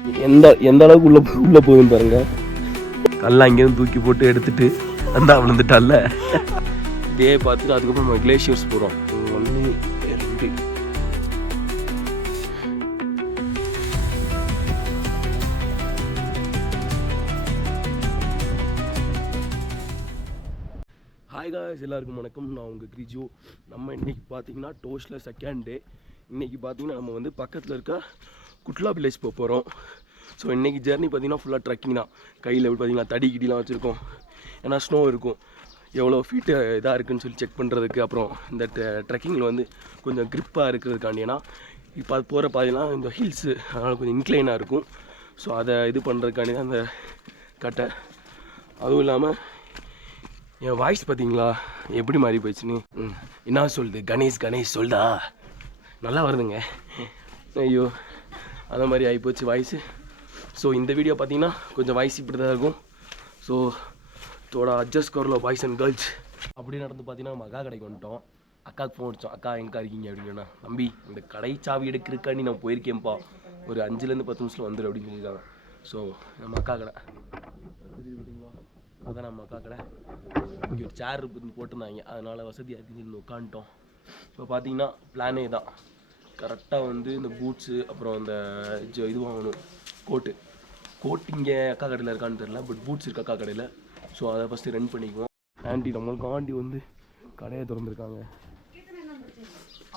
எந்த அளவுக்கு உள்ளே போகுதுன்னு பாருங்க. கல்லாம் அங்கேயும் தூக்கி போட்டு எடுத்துட்டு அந்த விழுந்துட்டால. இதே பார்த்துட்டு அதுக்கப்புறம் நம்ம கிளேஷியர்ஸ் போகிறோம். 1 2. ஹாய் காய்ஸ், எல்லாருக்கும் வணக்கம். நான் உங்கள் கிரிஜோ. நம்ம இன்றைக்கி பார்த்தீங்கன்னா டோஸ்டில் செகண்ட் டே. இன்றைக்கி பார்த்தீங்கன்னா நம்ம வந்து பக்கத்தில் இருக்க குட்லா வில்லேஜ் போக போகிறோம். ஸோ இன்றைக்கி ஜர்னி பார்த்தீங்கன்னா ஃபுல்லாக ட்ரக்கிங் தான். கையில் எப்படி பார்த்தீங்கன்னா தடி கிடிலாம் வச்சுருக்கோம். ஏன்னா ஸ்னோ இருக்கும், எவ்வளோ ஃபீட்டு இதாக இருக்குதுன்னு சொல்லி செக் பண்ணுறதுக்கு. அப்புறம் இந்த ட்ரெக்கிங்கில் வந்து கொஞ்சம் க்ரிப்பாக இருக்கிறதுக்காண்டி, ஏன்னா இப்போ அது போகிற பாதையெல்லாம் இந்த ஹில்ஸு, அதனால் கொஞ்சம் இன்க்ளைனாக இருக்கும். ஸோ அதை இது பண்ணுறதுக்காண்டி தான் அந்த கட்டை. அதுவும் இல்லாமல் என் வாய்ஸ் பார்த்தீங்களா எப்படி மாறி போயிடுச்சுன்னு. என்ன சொல்லுது கணேஷ் சொல்லுதா, நல்லா வருதுங்க. ஐயோ அந்த மாதிரி ஆகிப்போச்சு வாய்ஸு. ஸோ இந்த வீடியோ பார்த்தீங்கன்னா கொஞ்சம் வாய்ஸ் இப்படி தான் இருக்கும். ஸோ தோட அட்ஜஸ்ட் கவரில் பாய்ஸ் அண்ட் கேர்ள்ஸ் அப்படி நடந்து பார்த்தீங்கன்னா நம்ம அக்கா கடைக்கு வந்துட்டோம். அக்காவுக்கு ஃபோன் அடித்தோம், அக்கா எங்கே இருக்கீங்க அப்படின்னு சொன்னா, தம்பி இந்த கடை சாவி எடுக்கிறக்காண்டி நான் போயிருக்கேன்ப்பா, ஒரு 5 to 10 நிமிஷத்தில் வந்துடு அப்படின்னு சொல்லியிருக்காங்க. ஸோ நம்ம அக்கா கடை பார்த்தீங்களா, அதான் நம்ம அக்கா கடை. இங்கே ஒரு சேர் போட்டிருந்தாங்க, அதனால் வசதியாக இருக்குன்னு உட்காந்துட்டோம். இப்போ பார்த்தீங்கன்னா பிளானே தான். கரெக்டாக வந்து இந்த பூட்ஸு, அப்புறம் இந்த இது வாங்கணும், கோட் இங்கே அக்கா கடையில் இருக்கான்னு தெரில, பட் பூட்ஸ் இருக்குது அக்கா கடையில். ஸோ அதை ஃபஸ்ட்டு ரெண்ட் பண்ணிக்குவோம். ஆண்டி நம்மளுக்கு ஆண்டி வந்து கடையை திறந்துருக்காங்க.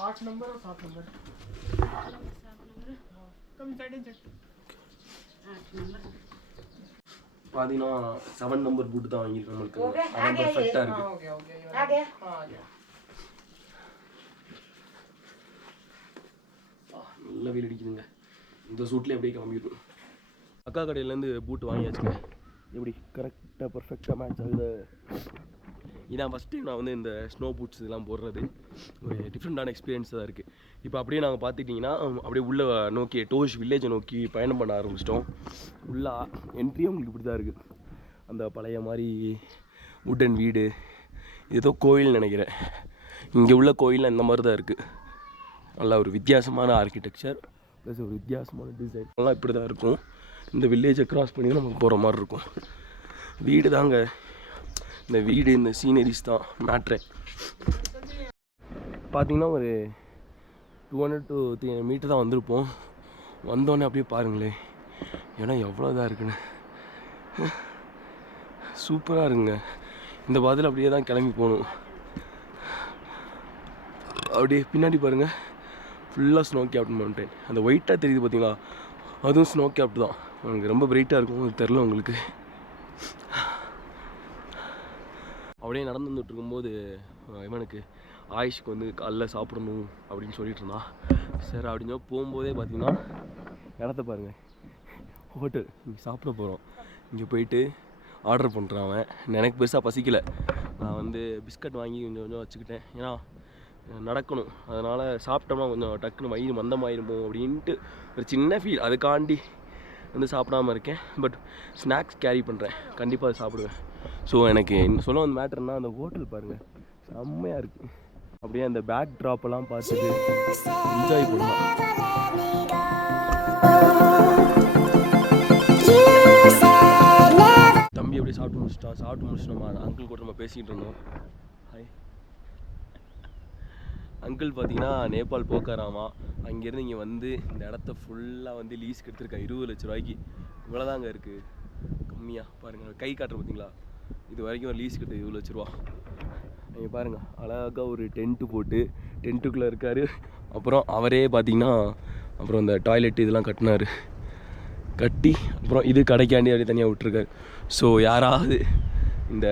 8 नंबर और 7 नंबर பார்த்தீங்கன்னா 7 நம்பர் பூட்டு தான் வாங்கியிருக்கோம். நம்மளுக்கு அதான் பர்ஃபெக்டாக இருக்குது. நல்ல வெயில் அடிக்குதுங்க. இந்த சூட்லேயே அப்படியே கிளம்பிடும். அக்கா கடையிலேருந்து பூட்டு வாங்கியாச்சுங்க. எப்படி கரெக்டாக பர்ஃபெக்டாக மேட்ச் ஆகுது. இதான் ஃபஸ்ட் டைம் நான் வந்து இந்த ஸ்னோ பூட்ஸ் இதெல்லாம் போடுறது. ஒரு டிஃப்ரெண்ட்டான எக்ஸ்பீரியன்ஸ் தான் இருக்குது. இப்போ அப்படியே நாங்கள் பார்த்துட்டிங்கன்னா அப்படியே உள்ளே நோக்கி டோஷ் வில்லேஜை நோக்கி பயணம் பண்ண ஆரம்பிச்சிட்டோம். உள்ளே என்ட்ரியும் உங்களுக்கு இப்படி தான் இருக்குது. அந்த பழைய மாதிரி வுட்டன் வீடு, ஏதோ கோயில் நினைக்கிறேன். இங்கே உள்ள கோயில் இந்த மாதிரி தான் இருக்குது. நல்லா ஒரு வித்தியாசமான ஆர்கிடெக்சர் ப்ளஸ் ஒரு வித்தியாசமான டிசைன் எல்லாம் இப்படி தான் இருக்கும். இந்த வில்லேஜை க்ராஸ் பண்ணி நமக்கு போகிற மாதிரி இருக்கும். வீடு தாங்க, இந்த வீடு இந்த சீனரிஸ் தான் மேட்ரு. பார்த்திங்கன்னா ஒரு 200 to 300 மீட்டர் தான் வந்திருப்போம். வந்தோடனே அப்படியே பாருங்களேன், ஏன்னா எவ்வளோ இதாக இருக்குன்னு. சூப்பராக இருக்குங்க. இந்த பாதையில் அப்படியே தான் கிளம்பி போகணும். அப்படியே பின்னாடி பாருங்கள், ஃபுல்லாக ஸ்னோ கேப்ட் மவுண்டைன். அந்த ஒயிட்டாக தெரியுது பார்த்தீங்களா, அதுவும் ஸ்னோ கேப்ட் தான். உங்களுக்கு ரொம்ப பிரைட்டாக இருக்கும், தெரில உங்களுக்கு. அப்படியே நடந்து வந்துட்டு இருக்கும்போது இவனுக்கு ஆயுஷ்க்கு வந்து காலைல சாப்பிடணும் அப்படின்னு சொல்லிட்டு இருந்தான். சரி அப்படின்னு போகும்போதே பார்த்தீங்கன்னா இடத்த பாருங்கள், ஹோட்டல். இங்கே சாப்பிட போகிறோம். இங்கே போயிட்டு ஆர்டர் பண்ணுறான் அவன். எனக்கு பெருசாக பசிக்கலை, நான் வந்து பிஸ்கட் வாங்கி கொஞ்சம் கொஞ்சம் வச்சுக்கிட்டேன். ஏன்னா நடக்கணும், அதனால் சாப்பிட்டோம்னா கொஞ்சம் டக்குன்னு வயிறு மந்தமாயிருமோ அப்படின்ட்டு ஒரு சின்ன ஃபீல். அதுக்காண்டி வந்து சாப்பிடாமல் இருக்கேன். பட் ஸ்நாக்ஸ் கேரி பண்ணுறேன், கண்டிப்பாக அதை சாப்பிடுவேன். ஸோ எனக்கு சொல்ல வந்த மேட்டர்னால் அந்த ஹோட்டல் பாருங்கள் செம்மையாக இருக்குது. அப்படியே அந்த பேக் ட்ராப்பெல்லாம் பார்த்துட்டு என்ஜாய் பண்ணலாம். தம்பி அப்படியே சாப்பிட்டு முடிச்சுட்டு நம்ம அங்கிள் கூட நம்ம பேசிக்கிட்டு இருந்தோம். ஹாய் அங்கிள் பார்த்தீங்கன்னா நேபாள் போக்காராமா. அங்கேருந்து இங்கே வந்து இந்த இடத்த ஃபுல்லாக வந்து லீஸ்க்கு எடுத்துருக்கேன் 20 லட்ச ரூபாய்க்கு. இவ்வளோதாங்க இருக்குது, கம்மியாக பாருங்கள். கை காட்டுற பார்த்தீங்களா, இது வரைக்கும் ஒரு லீஸ் கிட்ட 20 லட்ச ரூபா. நீங்கள் பாருங்கள், அழகாக ஒரு டென்ட்டு போட்டு டென்ட்டுக்குள்ளே இருக்கார். அப்புறம் அவரே பார்த்தீங்கன்னா அப்புறம் இந்த டாய்லெட் இதெல்லாம் கட்டி அப்புறம் இது கடைக்காண்டி அப்படியே தனியாக விட்டுருக்காரு. ஸோ யாராவது இந்த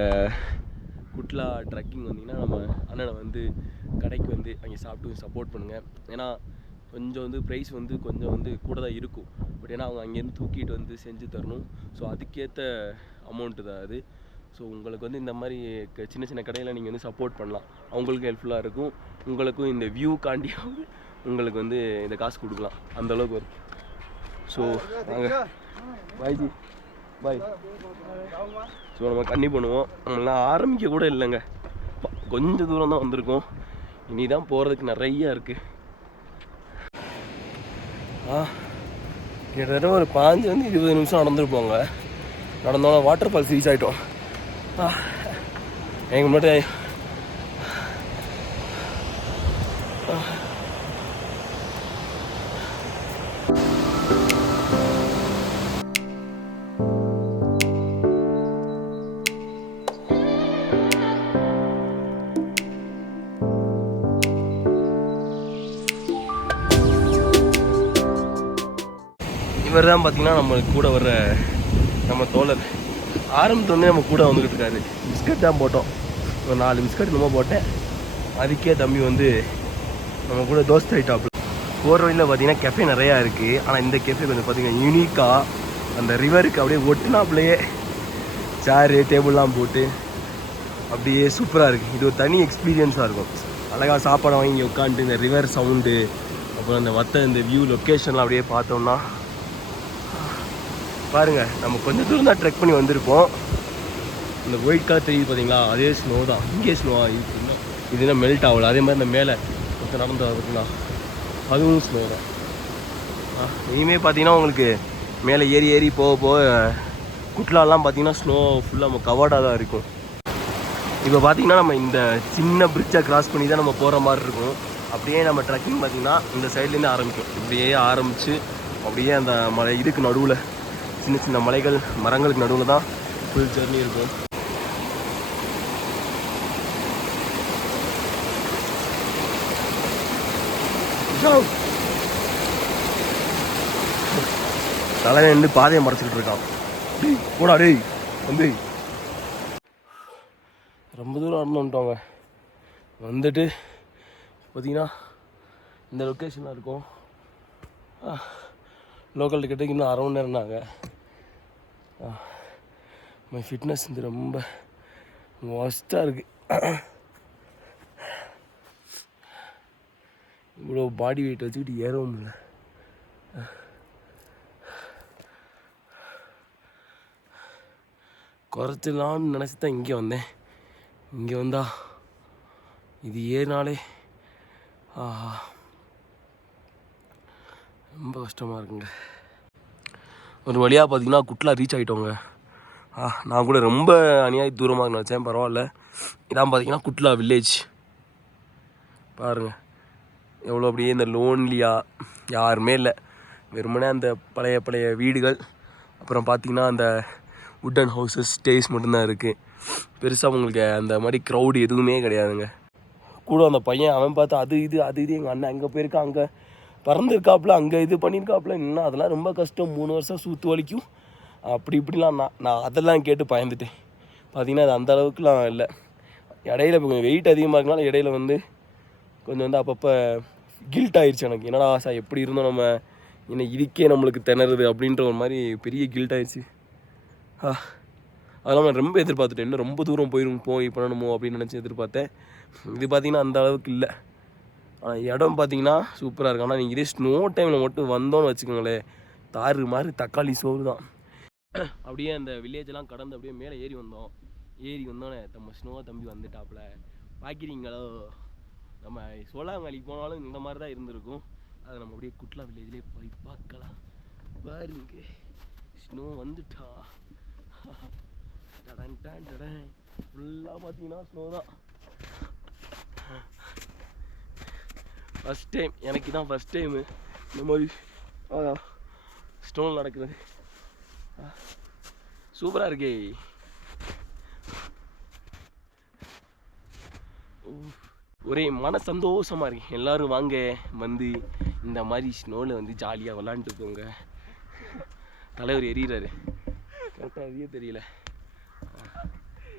குட்லா ட்ரக்கிங் வந்தீங்கன்னா நம்ம அண்ணனை வந்து கடைக்கு வந்து அங்கே சாப்பிட்டு சப்போர்ட் பண்ணுங்கள். ஏன்னா கொஞ்சம் வந்து ப்ரைஸ் வந்து கொஞ்சம் வந்து கூட தான் இருக்கும். பட் ஏன்னா அவங்க அங்கேருந்து தூக்கிட்டு வந்து செஞ்சு தரணும். ஸோ அதுக்கேற்ற அமௌண்ட்டு தான் அது. ஸோ உங்களுக்கு வந்து இந்த மாதிரி சின்ன சின்ன கடையில் நீங்கள் வந்து சப்போர்ட் பண்ணலாம், அவங்களுக்கு ஹெல்ப்ஃபுல்லாக இருக்கும். உங்களுக்கும் இந்த வியூக்காண்டியாவது உங்களுக்கு வந்து இந்த காசு கொடுக்கலாம், அந்தளவுக்கு வரும். ஸோ நாங்கள் பாய்ஜி பாய். ஸோ நம்ம கண்ணி பண்ணுவோம். நம்மளாம் ஆரம்பிக்க கூட இல்லைங்க, கொஞ்சம் தூரம் தான் வந்திருக்கோம். இனி தான் போகிறதுக்கு நிறையா இருக்குது. கிட்டத்தட்ட ஒரு 15-20 நிமிஷம் நடந்துருப்போங்க. நடந்தோன்னா வாட்டர் ஃபால்ஸ் ரீச் ஆகிட்டோம். எங்கள் முன்னாடி இவர் தான் பார்த்தீங்கன்னா நம்மளுக்கு கூட வர்ற நம்ம தோழர். ஆரம்பத்தோடனே நம்ம கூட வந்துக்கிட்டு இருக்காரு. பிஸ்கட் தான் போட்டோம், ஒரு 4 பிஸ்கட் நம்ம போட்டேன். அதுக்கே தம்பி வந்து நம்ம கூட தோஸ்த் ஆகிட்டாப்புல. போகிற வழியில் பார்த்தீங்கன்னா கெஃபே நிறையா இருக்குது. ஆனால் இந்த கெஃபே கொஞ்சம் பார்த்தீங்கன்னா யூனிக்காக அந்த ரிவருக்கு அப்படியே ஒட்டுனாப்புலையே சேரு டேபிள்லாம் போட்டு அப்படியே சூப்பராக இருக்குது. இது ஒரு தனி எக்ஸ்பீரியன்ஸாக இருக்கும். அழகாக சாப்பாடை வாங்கி உட்காந்துட்டு இந்த ரிவர் சவுண்டு, அப்புறம் அந்த மற்ற இந்த வியூ லொக்கேஷன்லாம் அப்படியே பார்த்தோம்னா பாருங்கள். நம்ம கொஞ்சம் தூரம் தான் ட்ரெக் பண்ணி வந்திருப்போம். இந்த ஒயிட் கலர் தெரியுது பார்த்தீங்களா, அதே ஸ்னோ தான். இங்கே ஸ்னோவா இது என்ன மெல்ட் ஆகல. அதே மாதிரி இந்த மேலே கொஞ்சம் நடந்து வரதுங்களா, அதுவும் ஸ்னோ தான். இனிமேல் பார்த்தீங்கன்னா உங்களுக்கு மேலே ஏறி ஏறி போக போக குட்லாலாம் பார்த்தீங்கன்னா ஸ்னோ ஃபுல்லாக நம்ம கவர்டாக தான் இருக்கும். இப்போ பார்த்தீங்கன்னா நம்ம இந்த சின்ன பிரிட்ஜை கிராஸ் பண்ணி தான் நம்ம போகிற மாதிரி இருக்கும். அப்படியே நம்ம ட்ரெக்கிங் பார்த்தீங்கன்னா இந்த சைட்லேருந்து ஆரம்பிக்கும். இப்படியே ஆரம்பித்து அப்படியே அந்த மலை இதுக்கு நடுவில் சின்ன சின்ன மலைகள் மரங்களுக்கு நடுவில் தான் ஃபுல் ஜர்னி இருக்கும். தலைவன் வந்து பாதையை மறைச்சிக்கிட்டு இருக்கான். போடா டேய் வந்து ரொம்ப தூரம் நடந்து வந்துட்டோங்க. வந்துட்டு பார்த்தீங்கன்னா இந்த லொக்கேஷனில் இருக்கும். லோக்கல் டிக்கெட்டுக்கு இன்னும் 1/2 மணி நேரம்னாங்க. மை ஃபிட்னஸ் வந்து ரொம்ப ஒஸ்ட்டாக இருக்குது. இவ்வளோ பாடி வெயிட் வச்சுக்கிட்டு ஏறவும் இல்லை. குறைச்சிடலான்னு நினச்சி தான் இங்கே வந்தேன். இங்கே வந்தா இது ஏறினாலே ரொம்ப கஷ்டமாக இருக்குங்க. ஒரு வழியாக பார்த்தீங்கன்னா குட்லா ரீச் ஆகிட்டோங்க. நான் கூட ரொம்ப அநியாய தூரமாக நினச்சேன், பரவாயில்ல. இதான் பார்த்தீங்கன்னா குட்லா வில்லேஜ். பாருங்கள் எவ்வளோ அப்படியே இந்த லோன்லியாக யாருமே இல்லை. வெறுமனே அந்த பழைய பழைய வீடுகள், அப்புறம் பார்த்திங்கன்னா அந்த வுட்டன் ஹவுசஸ் ஸ்டேஸ் மட்டும்தான் இருக்குது. பெருசாக உங்களுக்கு அந்த மாதிரி க்ரௌடு எதுவுமே கிடையாதுங்க. கூட அந்த பையன் அவன் பார்த்து அது இது எங்கள் அண்ணன் அங்கே போயிருக்கா, அங்கே பறந்துருக்காப்புல, அங்கே இது பண்ணியிருக்காப்புல. இன்னும் அதெல்லாம் ரொம்ப கஷ்டம், 3 வருஷம் சூத்து வலிக்கும் அப்படி இப்படிலாம். நான் அதெல்லாம் கேட்டு பயந்துட்டேன். பார்த்திங்கன்னா அது அந்த அளவுக்குலாம் இல்லை. இடையில கொஞ்சம் வெயிட் அதிகமாக இருக்கனால இடையில வந்து கொஞ்சம் வந்து அப்பப்போ கில்ட் ஆயிடுச்சு எனக்கு. என்னடா சார் எப்படி இருந்தோம் நம்ம, இன்னும் இதுக்கே நம்மளுக்கு திணறுது அப்படின்ற ஒரு மாதிரி பெரிய கில்ட் ஆயிடுச்சு. அதெல்லாம் நான் ரொம்ப எதிர்பார்த்துட்டேன். இன்னும் ரொம்ப தூரம் போய் பண்ணணுமோ அப்படின்னு நினச்சி எதிர்பார்த்தேன். இது பார்த்திங்கன்னா அந்த அளவுக்கு இல்லை. ஆனால் இடம் பார்த்திங்கன்னா சூப்பராக இருக்கும். ஆனால் நீங்கள் இதே ஸ்னோ டைமில் மட்டும் வந்தோன்னு வச்சுக்கோங்களேன், தாறு மாதிரி தக்காளி சோறு தான். அப்படியே அந்த வில்லேஜெல்லாம் கடந்து அப்படியே மேலே ஏறி வந்தோன்னே நம்ம ஸ்னோ தம்பி வந்துட்டாப்புல. பார்க்குறீங்களோ, நம்ம சோழாங்காலிக்கு போனாலும் இந்த மாதிரி தான் இருந்திருக்கும். அதை நம்ம அப்படியே குட்லா வில்லேஜ்லேயே போய் பார்க்கலாம். பாருங்க ஸ்னோ வந்துட்டா. ஃபுல்லாக பார்த்தீங்கன்னா ஸ்னோ தான். ஃபஸ்ட் டைம் எனக்கு தான் ஃபஸ்ட் டைமு இந்த மாதிரி ஸ்னோவில் நடக்குது. சூப்பராக இருக்கே. ஒரே மன சந்தோஷமாக இருக்கு. எல்லோரும் வாங்க வந்து இந்த மாதிரி ஸ்னோவில் வந்து ஜாலியாக விளாண்டுட்டு போங்க. தலைவர் எறிகிறாரு, கரெக்டாக எறிய தெரியல.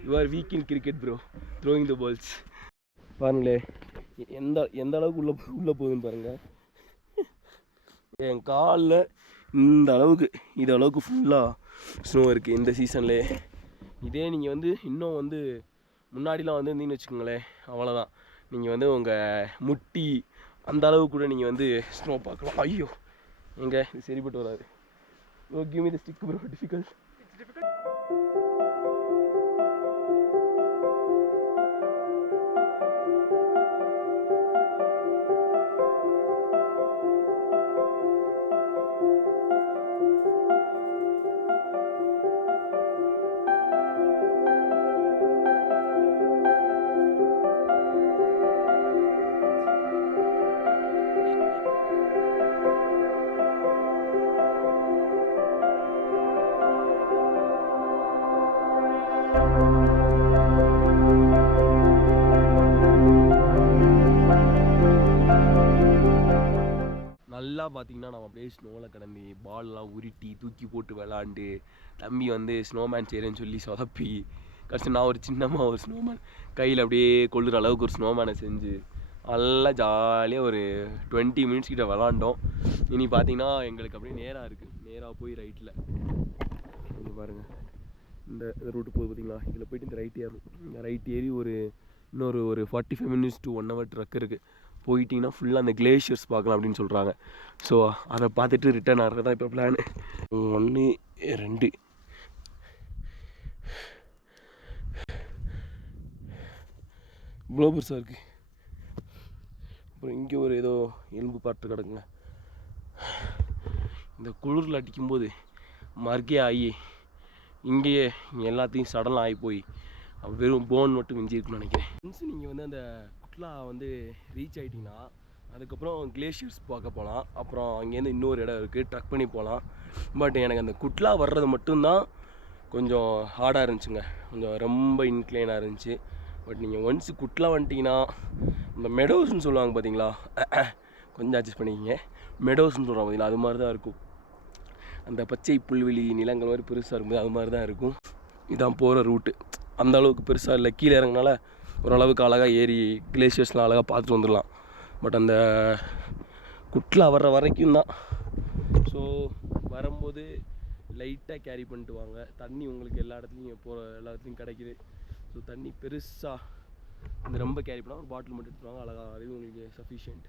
You are weak in cricket bro, throwing the balls. பாருங்களே எந்த அளவுக்கு உள்ளே போகுதுன்னு பாருங்கள். என் காலில் இது அளவுக்கு ஃபுல்லாக ஸ்னோ இருக்குது இந்த சீசன்லேயே. இதே நீங்கள் வந்து இன்னும் வந்து முன்னாடிலாம் வந்து இருந்தீங்கன்னு வச்சுக்கோங்களேன், அவ்வளோதான். நீங்கள் வந்து உங்கள் முட்டி அந்த அளவுக்கு கூட நீங்கள் வந்து ஸ்னோ பார்க்கலாம். ஐயோ எங்கே இது சரிப்பட்டு வராது. Give me the stick bro, difficult. நல்லா பார்த்தீங்கன்னா நம்ம அப்படியே ஸ்னோவில் கிடந்து பால்லாம் உருட்டி தூக்கி போட்டு விளாண்டு தம்பி வந்து ஸ்னோமேன் செய்கிறேன்னு சொல்லி சொதப்பி கடைசி நான் ஒரு சின்னமாக ஒரு ஸ்னோமேன் கையில் அப்படியே கொள்ளுற அளவுக்கு ஒரு ஸ்னோமேனை செஞ்சு நல்லா ஜாலியாக ஒரு 20 மினிட்ஸ் கிட்ட விளாண்டோம். இனி பார்த்தீங்கன்னா எங்களுக்கு அப்படியே நேராக இருக்குது, நேராக போய் ரைட்டில் கொஞ்சம் பாருங்கள் இந்த ரூட்டு போகுது பார்த்தீங்களா, இதில் போயிட்டு இந்த ரைட் ஏறும். இந்த ரைட் ஏறி இன்னொரு 45 மினிட்ஸ் to 1 hour ட்ரக் இருக்குது. போயிட்டிங்கன்னா ஃபுல்லாக அந்த கிளேஷியர்ஸ் பார்க்கலாம் அப்படின்னு சொல்கிறாங்க. ஸோ அதை பார்த்துட்டு ரிட்டர்ன் ஆகிறது தான் இப்போ பிளானு. 1 2 இவ்வளோ பெருசாக இருக்குது. அப்புறம் இங்கே ஒரு ஏதோ எலும்பு பாட்டு கிடக்குங்க. இந்த குளிரில் அடிக்கும்போது மர்க்கே ஆகி இங்கேயே எல்லாத்தையும் சடனாக ஆகி போய் வெறும் போன் மட்டும் மிஞ்சி இருக்குன்னு நினைக்கிறேன். ஒன்ஸ் நீங்கள் வந்து அந்த குட்லா வந்து ரீச் ஆகிட்டிங்கன்னா அதுக்கப்புறம் கிளேஷியர்ஸ் பார்க்க போகலாம். அப்புறம் அங்கேருந்து இன்னொரு இடம் இருக்குது, ட்ரக் பண்ணி போகலாம். பட் எனக்கு அந்த குட்லா வர்றது மட்டும்தான் கொஞ்சம் ஹார்டாக இருந்துச்சுங்க, கொஞ்சம் ரொம்ப இன்க்ளைனாக இருந்துச்சு. பட் நீங்கள் ஒன்ஸ் குட்லா வந்துட்டிங்கன்னா இந்த மெடோஸ்ன்னு சொல்லுவாங்க பார்த்தீங்களா, கொஞ்சம் அட்ஜஸ்ட் பண்ணிக்கிங்க. மெடோஸ்ன்னு சொல்கிறாங்க பார்த்தீங்களா, அது மாதிரி தான் இருக்கும். அந்த பச்சை புல்வெளி நிலங்கள் மாதிரி பெருசாக இருக்கும்போது அது மாதிரி தான் இருக்கும். இதான் போகிற ரூட்டு. அந்த அளவுக்கு பெருசாக இல்லை, கீழே இறங்கினால ஓரளவுக்கு அழகாக ஏறி கிளேஷியர்ஸ்லாம் அழகாக பார்த்துட்டு வந்துடலாம். பட் அந்த குட்லா வர்ற வரைக்கும் தான். ஸோ வரும்போது லைட்டாக கேரி பண்ணிட்டு வாங்க. தண்ணி உங்களுக்கு எல்லா இடத்துலையும் போகிற எல்லா இடத்துலையும் கிடைக்கிது. ஸோ தண்ணி பெருசாக இந்த ரொம்ப கேரி பண்ணால் ஒரு பாட்டில் மட்டும் எடுத்துருவாங்க, அழகாக அது உங்களுக்கு sufficient.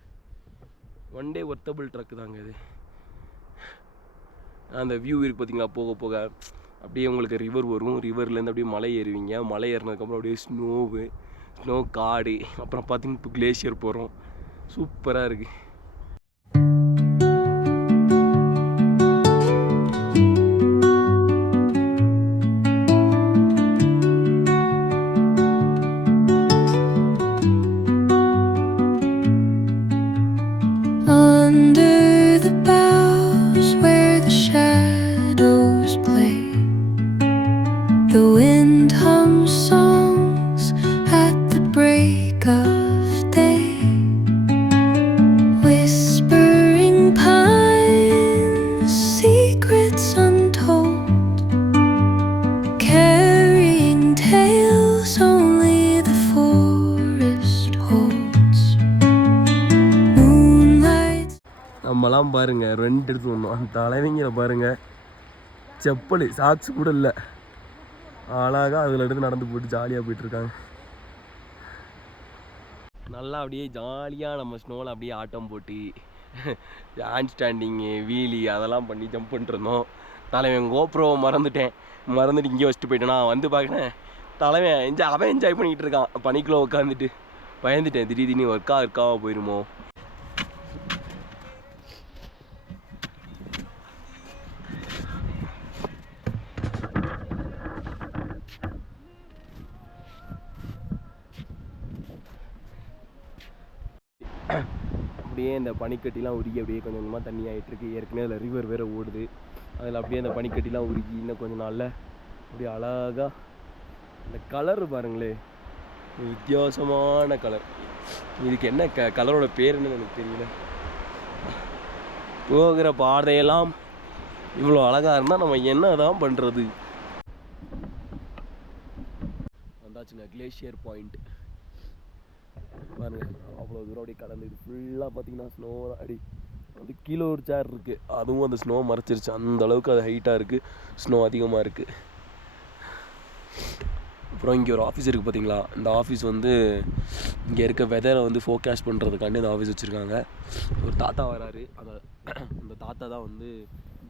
One day worthable truck தாங்க இது. அந்த வியூ இருக்குது பார்த்தீங்களா, போக போக அப்படியே உங்களுக்கு ரிவர் வரும், ரிவர்லேருந்து அப்படியே மலை ஏறுவீங்க. மலை ஏறினதுக்கப்புறம் அப்படியே ஸ்னோ காடு, அப்புறம் பார்த்தீங்கன்னா இப்போ கிளேஷியர் போகிறோம். சூப்பராக இருக்குது. The wind hums songs at the break of day, whispering pines, secrets untold, carrying tales only the forest holds. Moonlight. நம்மலாம் பாருங்கள் 2 எடுத்து வந்தோம். அந்த தலைவங்களை பாருங்கள், செப்பல் சாக்ஸ் கூட இல்லை, அழகாக அதில் எடுத்து நடந்து போட்டு ஜாலியாக போயிட்டுருக்காங்க. நல்லா அப்படியே ஜாலியாக நம்ம ஸ்னோவில் அப்படியே ஆட்டம் போட்டு ஹேண்ட் ஸ்டாண்டிங்கு வீலி அதெல்லாம் பண்ணி ஜம்ப் பண்ணிட்டுருந்தோம். தலைவன் கோப்ரோவை மறந்துட்டு இங்கே வச்சுட்டு போயிட்டேன். நான் வந்து பார்க்குறேன் தலைவன் அவன் என்ஜாய் பண்ணிக்கிட்டு இருக்கான். பனிக்குள்ளே உட்காந்துட்டு பயந்துட்டேன், திடீர்னு இருக்காமல் போயிடுமோ. அப்படியே இந்த பனிக்கட்டிலாம் உருகி அப்படியே கொஞ்சம் கொஞ்சமாக தண்ணி ஆகிட்டுருக்கு. ஏற்கனவே அதில் ரிவர் வேறு ஓடுது, அதில் அப்படியே அந்த பனிக்கட்டிலாம் உருகி இன்னும் கொஞ்சம் நாளில் அப்படியே அழகாக இந்த கலர் பாருங்களே, வித்தியாசமான கலர். இதுக்கு என்ன கலரோட பேர் என்னன்னு எனக்கு தெரியல. போகிற பாதையெல்லாம் இவ்வளோ அழகாக இருந்தால் நம்ம என்ன தான் பண்ணுறது. வந்தாச்சுங்க கிளேஷியர் பாயிண்ட் பாருங்கள். அவ்வளோ தூரம் அப்படியே கடந்து இது ஃபுல்லாக பார்த்தீங்கன்னா ஸ்னோ தான். அடி வந்து கீழே ஒரு சேர் இருக்குது, அதுவும் அந்த ஸ்னோ மறைச்சிருச்சு. அந்த அளவுக்கு அது ஹைட்டாக இருக்குது, ஸ்னோ அதிகமாக இருக்குது. அப்புறம் இங்கே ஒரு ஆஃபீஸ் இருக்குது பார்த்தீங்களா, இந்த ஆஃபீஸ் வந்து இங்கே இருக்க வெதரை வந்து ஃபோர்காஸ்ட் பண்ணுறதுக்காண்டி இந்த ஆஃபீஸ் வச்சுருக்காங்க. ஒரு தாத்தா வராரு, அந்த தாத்தா தான் வந்து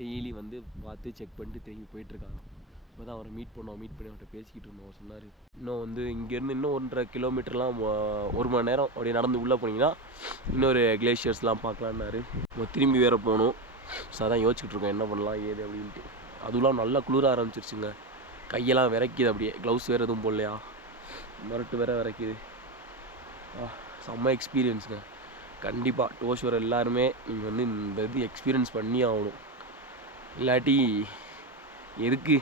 டெய்லி வந்து பார்த்து செக் பண்ணிட்டு திரும்பி போயிட்டுருக்காங்க. இப்போ தான் அவரை மீட் பண்ணி அவர்கிட்ட பேசிக்கிட்டு இருந்தோம். சொன்னார் இன்னும் வந்து இங்கேருந்து இன்னும் 1.5 கிலோமீட்டர்லாம் 1 மணி நேரம் அப்படியே நடந்து உள்ளே போனீங்கன்னா இன்னொரு கிளேஷியர்ஸ்லாம் பார்க்கலான்னாரு. நம்ம திரும்பி வேறு போகணும். ஸோ அதான் யோசிச்சுட்டு இருக்கோம் என்ன பண்ணலாம் ஏது அப்படின்ட்டு. அதுலாம் நல்லா குளிர ஆரம்பிச்சிருச்சுங்க, கையெல்லாம் விரைக்குது. அப்படியே க்ளவுஸ் வேறு எதுவும் போடலையா, மரட்டு வேறு விரைக்குது. செம்ம எக்ஸ்பீரியன்ஸுங்க. கண்டிப்பாக டோஷ் வர எல்லாருமே நீங்கள் வந்து இந்த இது எக்ஸ்பீரியன்ஸ் பண்ணி ஆகணும். இல்லாட்டி எதுக்கு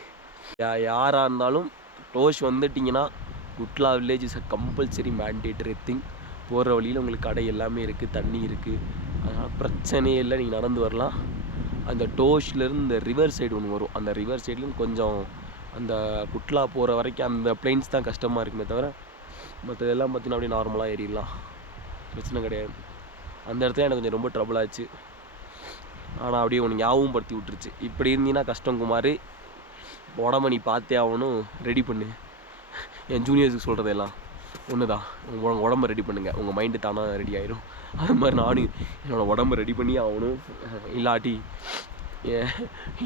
யாராக இருந்தாலும் டோஷ் வந்துட்டிங்கன்னா Kutla village is a compulsory mandatory thing. போகிற வழியில் உங்களுக்கு கடை எல்லாமே இருக்குது, தண்ணி இருக்குது, அதனால் பிரச்சனையே இல்லை, நீங்கள் நடந்து வரலாம். அந்த டோஷ்லேருந்து இந்த ரிவர் சைடு ஒன்று வரும், அந்த ரிவர் சைட்லேருந்து கொஞ்சம் அந்த குட்லா போகிற வரைக்கும் அந்த பிளைன்ஸ் தான் கஷ்டமாக இருக்குமே தவிர மற்றதெல்லாம் பார்த்தீங்கன்னா அப்படியே நார்மலாக ஏறிடலாம், பிரச்சனை கிடையாது. அந்த இடத்துல எனக்கு கொஞ்சம் ரொம்ப ட்ரபிள் ஆச்சு. ஆனால் அப்படியே ஒன்று ஞாபகம் படுத்தி விட்டுருச்சு, இப்படி இருந்தீங்கன்னா கஷ்டம் குமார், உடம்ப நீ பார்த்தே ஆகணும், ரெடி பண்ணு. என் ஜூனியர்ஸுக்கு சொல்கிறதெல்லாம் ஒன்று தான், உங்கள் உடம்ப ரெடி பண்ணுங்கள், உங்கள் மைண்டு தானாக ரெடி ஆயிரும். அது மாதிரி நானும் என்னோடய உடம்ப ரெடி பண்ணி ஆகணும், இல்லாட்டி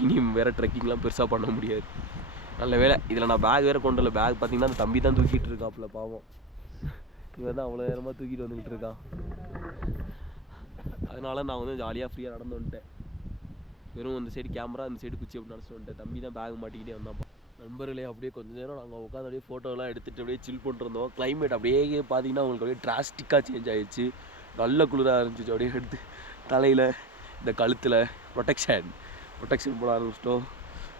இனி வேறு ட்ரெக்கிங்லாம் பெருசாக பண்ண முடியாது. நல்ல வேலை இதில் நான் பேக் வேறு கொண்டு வரல, பேக் பார்த்தீங்கன்னா அந்த தம்பி தான் தூக்கிட்டு இருக்காப்புல, பாவம் இவன் தான் அவ்வளோ நேரமாக தூக்கிட்டு வந்துக்கிட்டு இருக்கான். அதனால நான் வந்து ஜாலியாக ஃப்ரீயாக நடந்து வந்துட்டேன். வெறும் அந்த சைடு கேமரா, அந்த சைடு குச்சி அப்படி நடந்துட்டு வந்துட்டேன். தம்பி தான் பேக் மாட்டிக்கிட்டே வந்தான்ப்பா. நண்பர்களே அப்படியே கொஞ்சம் நேரம் நாங்கள் உட்காந்து அப்படியே ஃபோட்டோலாம் எடுத்துகிட்டு அப்படியே சில் பண்ணிருந்தோம். கிளைமேட் அப்படியே பார்த்தீங்கன்னா உங்களுக்கு அப்படியே டிராஸ்டிக்காக சேஞ்ச் ஆகிடுச்சு, நல்ல குளிராக இருந்துச்சு. அப்படியே எடுத்து தலையில் இந்த கழுத்தில் ப்ரொடெக்ஷன் போட ஆரம்பிச்சிட்டோம்.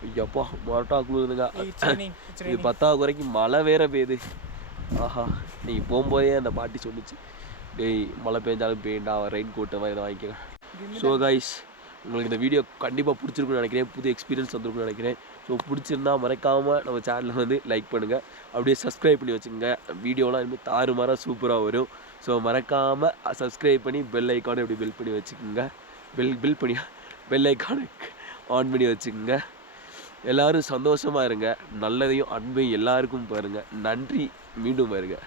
ஐயப்பா மொரட்டா குளிருதுங்க. இது 10வது வரைக்கும் மழை வேற பெய்யுது. ஆஹா, நீங்கள் போகும்போதே அந்த பாட்டி சொல்லிச்சு, டேய் மழை பெஞ்சாலும் பெய்யண்டா, ரெயின் கோட்டை மாதிரி வாங்கிக்கிறேன். ஸோ கைஸ், உங்களுக்கு இந்த வீடியோ கண்டிப்பாக பிடிச்சிருக்குன்னு நினைக்கிறேன், புது எக்ஸ்பீரியன்ஸ் வந்துருக்குன்னு நினைக்கிறேன். ஸோ பிடிச்சிருந்தா மறக்காமல் நம்ம சேனலில் வந்து லைக் பண்ணுங்கள், அப்படியே சப்ஸ்கிரைப் பண்ணி வச்சுக்கோங்க. வீடியோலாம் இனிமேல் தாறுமாறாக சூப்பராக வரும். ஸோ மறக்காமல் சப்ஸ்கிரைப் பண்ணி பெல் ஐக்கானை எப்படி பெல் பண்ணி வச்சுக்கோங்க, பெல் ஐக்கானை ஆன் பண்ணி வச்சுக்கோங்க. எல்லோரும் சந்தோஷமாக இருங்க, நல்லதையும் அன்பையும் எல்லாருக்கும் பாருங்கள். நன்றி, மீண்டும் வருங்க.